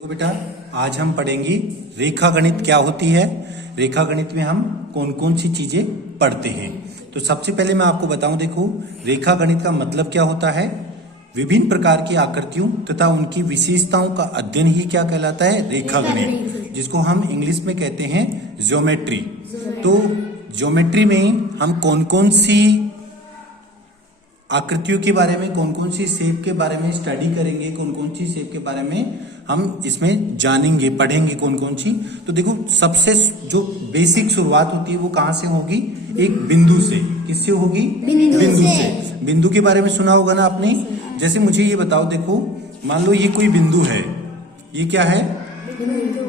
तो बेटा आज हम पढ़ेंगे रेखा गणित क्या होती है। रेखा गणित में हम कौन कौन सी चीजें पढ़ते हैं। तो सबसे पहले मैं आपको बताऊं, देखो रेखा गणित का मतलब क्या होता है। विभिन्न प्रकार की आकृतियों तथा उनकी विशेषताओं का अध्ययन ही क्या कहलाता है, रेखा गणित, जिसको हम इंग्लिश में कहते हैं ज्योमेट्री। तो ज्योमेट्री में हम कौन कौन सी आकृतियों के बारे में, कौन कौन सी शेप के बारे में स्टडी करेंगे, कौन कौन सी शेप के बारे में हम इसमें जानेंगे, पढ़ेंगे कौन कौन सी। तो देखो सबसे जो बेसिक शुरुआत होती है वो कहाँ से होगी, एक बिंदु से। किससे होगी, बिंदु से। बिंदु के बारे में सुना होगा ना आपने। जैसे मुझे ये बताओ, देखो मान लो ये कोई बिंदु है, ये क्या है,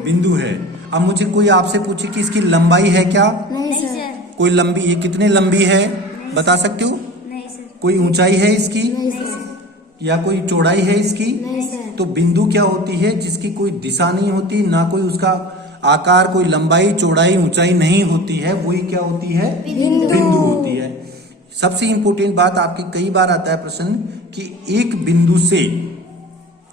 बिंदु है। अब मुझे कोई आपसे पूछे कि इसकी लंबाई है क्या, नहीं सर। कोई लंबी, ये कितने लंबी है बता सकते हो, नहीं सर। कोई ऊंचाई है इसकी, नहीं सर। या कोई चौड़ाई है इसकी। नहीं सर। तो बिंदु क्या होती है, जिसकी कोई दिशा नहीं होती, ना कोई उसका आकार, कोई लंबाई चौड़ाई ऊंचाई नहीं होती है, वही क्या होती है, बिंदु होती है। सबसे इंपॉर्टेंट बात, आपके कई बार आता है प्रश्न कि एक बिंदु से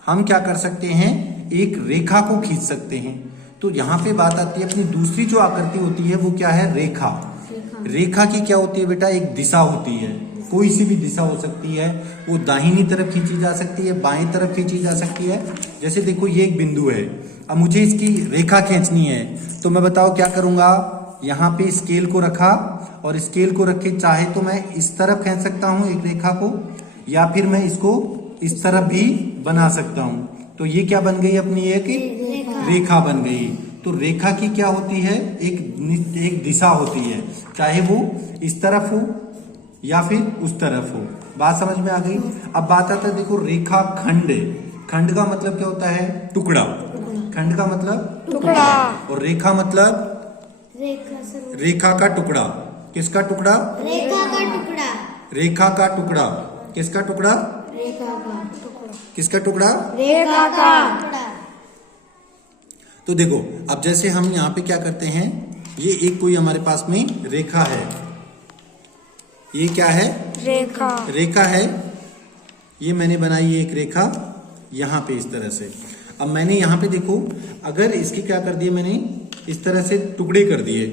हम क्या कर सकते हैं, एक रेखा को खींच सकते हैं। तो यहाँ पे बात आती है अपनी दूसरी जो आकृति होती है वो क्या है, रेखा। रेखा की क्या होती है बेटा, एक दिशा होती है, कोई सी भी दिशा हो सकती है। वो दाहिनी तरफ खींची जा सकती है, बाएं तरफ खींची जा सकती है। जैसे देखो ये एक बिंदु है, अब मुझे इसकी रेखा खींचनी है, तो मैं बताओ क्या करूंगा, यहाँ पे स्केल को रखा और स्केल को रख के चाहे तो मैं इस तरफ खींच सकता हूँ एक रेखा को, या फिर मैं इसको इस तरफ भी बना सकता हूँ। तो ये क्या बन गई, अपनी एक रेखा बन गई। तो रेखा की क्या होती है, एक दिशा होती है, चाहे वो इस तरफ हो या फिर उस तरफ हो। बात समझ में आ गई। अब बात आता है, देखो रेखा खंड। खंड का मतलब क्या होता है, टुकड़ा। खंड का मतलब टुकड़ा। और रेखा मतलब रेखा सर। रेखा का टुकड़ा। किसका टुकड़ा, रेखा का टुकड़ा। रेखा का टुकड़ा। किसका टुकड़ा, रेखा का टुकड़ा। किसका टुकड़ा, रेखा का टुकड़ा। तो देखो अब जैसे हम यहाँ पे क्या करते हैं, ये एक कोई हमारे पास में रेखा है, ये क्या है, रेखा। रेखा है। ये मैंने बनाई एक रेखा यहाँ पे इस तरह से। अब मैंने यहाँ पे देखो, अगर इसकी क्या कर दिए, मैंने इस तरह से टुकड़े कर दिए।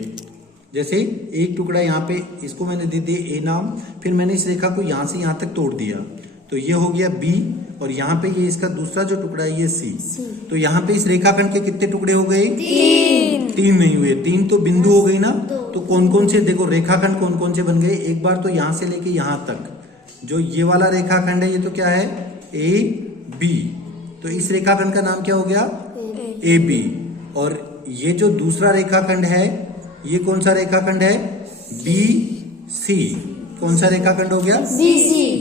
जैसे एक टुकड़ा यहाँ पे, इसको मैंने दे दिया ए नाम, फिर मैंने इस रेखा को यहाँ से यहाँ तक तोड़ दिया, तो ये हो गया बी, और यहाँ पे ये इसका दूसरा जो टुकड़ा है ये सी। तो यहाँ पे इस रेखाखंड के कितने टुकड़े हो गए, तीन नहीं हुए, तीन तो बिंदु हो गई ना। तो कौन कौन से, देखो रेखाखंड कौन कौन से बन गए, एक बार तो यहाँ से लेके यहाँ तक, जो ये वाला रेखाखंड है ये तो क्या है, ए बी। तो इस रेखाखंड का नाम क्या हो गया, ए बी। और ये जो दूसरा रेखाखंड है, ये कौन सा रेखाखंड है, बी सी। कौन सा रेखाखंड हो गया,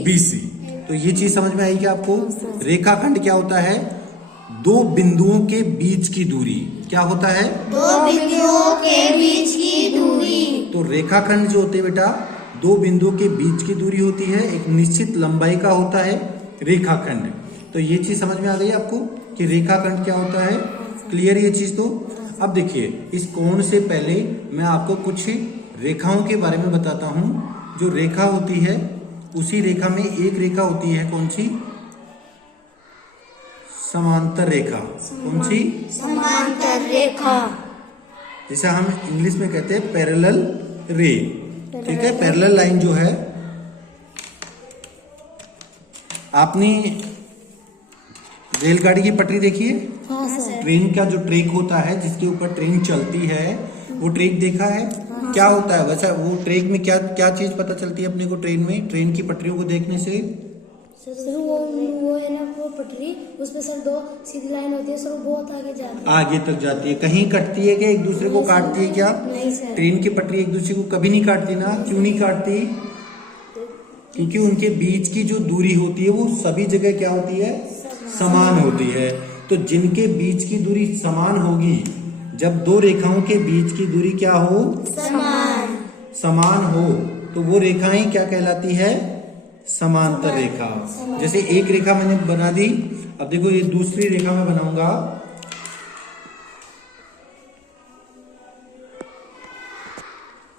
बी सी। तो ये चीज समझ में आई क्या आपको। रेखाखंड क्या होता है, दो बिंदुओं के बीच की दूरी। क्या होता है, दो बिंदुओं के बीच की दूरी। तो रेखाखंड जो होते हैं बेटा, दो बिंदुओं के बीच की दूरी होती है, एक निश्चित लंबाई का होता है रेखाखंड। तो ये चीज समझ में आ गई आपको कि रेखाखंड क्या होता है, क्लियर ये चीज। तो अब देखिए, इस कोण से पहले मैं आपको कुछ रेखाओं के बारे में बताता हूं। जो रेखा होती है, उसी रेखा में एक रेखा होती है, कौन सी, समांतर रेखा। कौन सी, समांतर रेखा। जिसे हम इंग्लिश में कहते हैं पैरेलल रे। ठीक है, पैरेलल लाइन जो है, आपने रेलगाड़ी की पटरी देखी है, हाँ सर। ट्रेन का जो ट्रैक होता है जिसके ऊपर ट्रेन चलती है, वो ट्रैक देखा है। क्या होता है वैसा, वो ट्रैक में क्या क्या चीज पता चलती है अपने को, ट्रेन में, ट्रेन की पटरियों को देखने से। सर वो है ना, वो पटरी, उसमें सर दो सीधी लाइन होती है सर, वो बहुत आगे जाती है, आगे तक जाती है। कहीं कटती है क्या, एक दूसरे को काटती है क्या, नहीं सर। ट्रेन की पटरी एक दूसरे को कभी नहीं काटती ना। क्यों नहीं काटती, क्योंकि उनके बीच की जो दूरी होती है वो सभी जगह क्या होती है, समान होती है। तो जिनके बीच की दूरी समान होगी, जब दो रेखाओं के बीच की दूरी क्या हो, समान हो, तो वो रेखाएं क्या कहलाती है, समांतर रेखा। जैसे एक रेखा मैंने बना दी, अब देखो ये दूसरी रेखा मैं बनाऊंगा।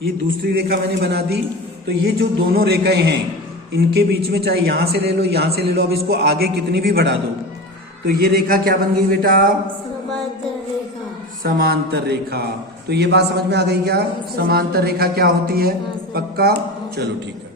ये दूसरी रेखा मैंने बना दी, तो ये जो दोनों रेखाएं हैं, इनके बीच में चाहे यहां से ले लो, यहां से ले लो, अब इसको आगे कितनी भी बढ़ा दो, तो ये रेखा क्या बन गई बेटा, समांतर रेखा। समांतर रेखा। तो ये बात समझ में आ गई क्या? समांतर रेखा क्या होती है? पक्का? चलो ठीक है।